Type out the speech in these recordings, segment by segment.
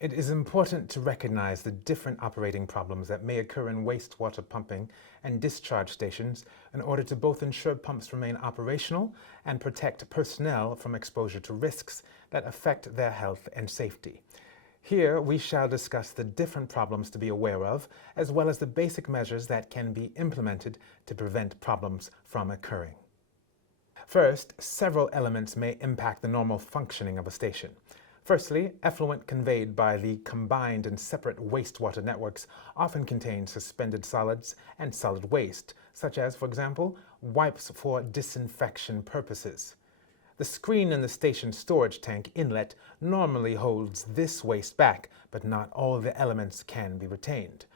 It is important to recognize the different operating problems that may occur in wastewater pumping and discharge stations in order to both ensure pumps remain operational and protect personnel from exposure to risks that affect their health and safety. Here we shall discuss the different problems to be aware of, as well as the basic measures that can be implemented to prevent problems from occurring. First, several elements may impact the normal functioning of a station. Firstly, effluent conveyed by the combined and separate wastewater networks often contains suspended solids and solid waste, such as, for example, wipes for disinfection purposes. The screen in the station storage tank inlet normally holds this waste back, but not all the elements can be retained.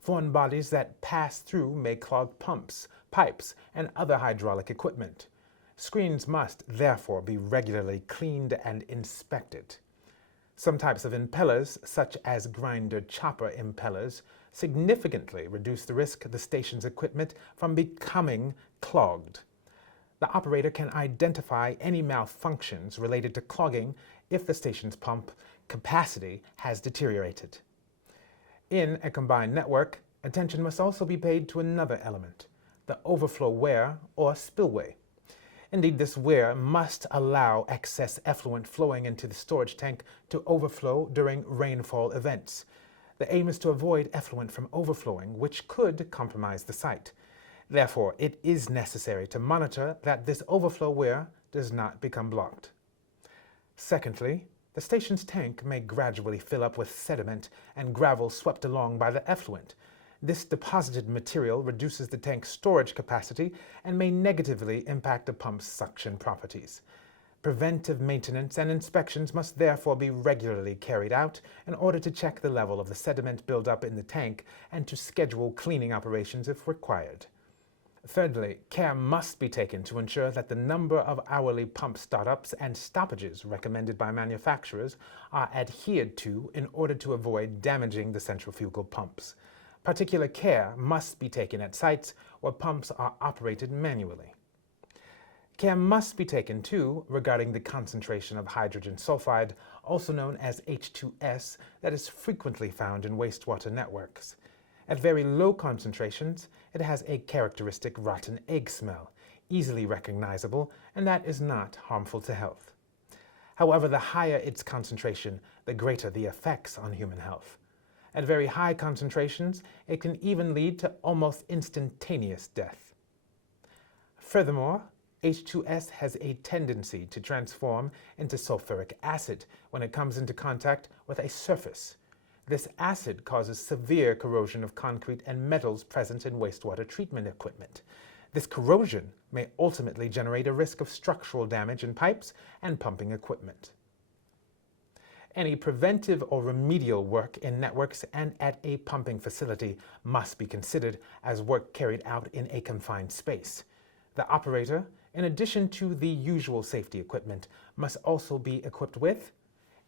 Foreign bodies that pass through may clog pumps, pipes, and other hydraulic equipment. Screens must, therefore, be regularly cleaned and inspected. Some types of impellers, such as grinder chopper impellers, significantly reduce the risk of the station's equipment from becoming clogged. The operator can identify any malfunctions related to clogging if the station's pump capacity has deteriorated. In a combined network, attention must also be paid to another element, the overflow wear or spillway. Indeed, this wear must allow excess effluent flowing into the storage tank to overflow during rainfall events. The aim is to avoid effluent from overflowing, which could compromise the site. Therefore, it is necessary to monitor that this overflow wear does not become blocked. Secondly, the station's tank may gradually fill up with sediment and gravel swept along by the effluent. This deposited material reduces the tank's storage capacity and may negatively impact the pump's suction properties. Preventive maintenance and inspections must therefore be regularly carried out in order to check the level of the sediment buildup in the tank and to schedule cleaning operations if required. Thirdly, care must be taken to ensure that the number of hourly pump startups and stoppages recommended by manufacturers are adhered to in order to avoid damaging the centrifugal pumps. Particular care must be taken at sites where pumps are operated manually. Care must be taken, too, regarding the concentration of hydrogen sulfide, also known as H2S, that is frequently found in wastewater networks. At very low concentrations, it has a characteristic rotten egg smell, easily recognizable, and that is not harmful to health. However, the higher its concentration, the greater the effects on human health. At very high concentrations, it can even lead to almost instantaneous death. Furthermore, H2S has a tendency to transform into sulfuric acid when it comes into contact with a surface. This acid causes severe corrosion of concrete and metals present in wastewater treatment equipment. This corrosion may ultimately generate a risk of structural damage in pipes and pumping equipment. Any preventive or remedial work in networks and at a pumping facility must be considered as work carried out in a confined space. The operator, in addition to the usual safety equipment, must also be equipped with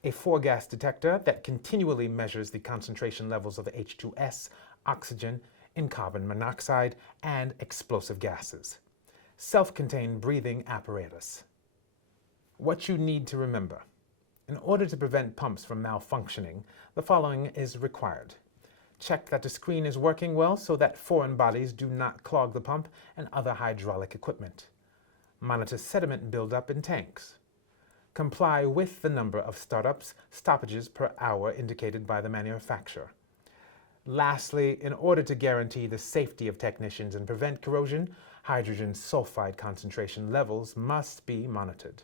a 4-gas detector that continually measures the concentration levels of H2S, oxygen, in carbon monoxide, and explosive gases. Self-contained breathing apparatus. What you need to remember. In order to prevent pumps from malfunctioning, the following is required. Check that the screen is working well so that foreign bodies do not clog the pump and other hydraulic equipment. Monitor sediment buildup in tanks. Comply with the number of startups, stoppages per hour indicated by the manufacturer. Lastly, in order to guarantee the safety of technicians and prevent corrosion, hydrogen sulfide concentration levels must be monitored.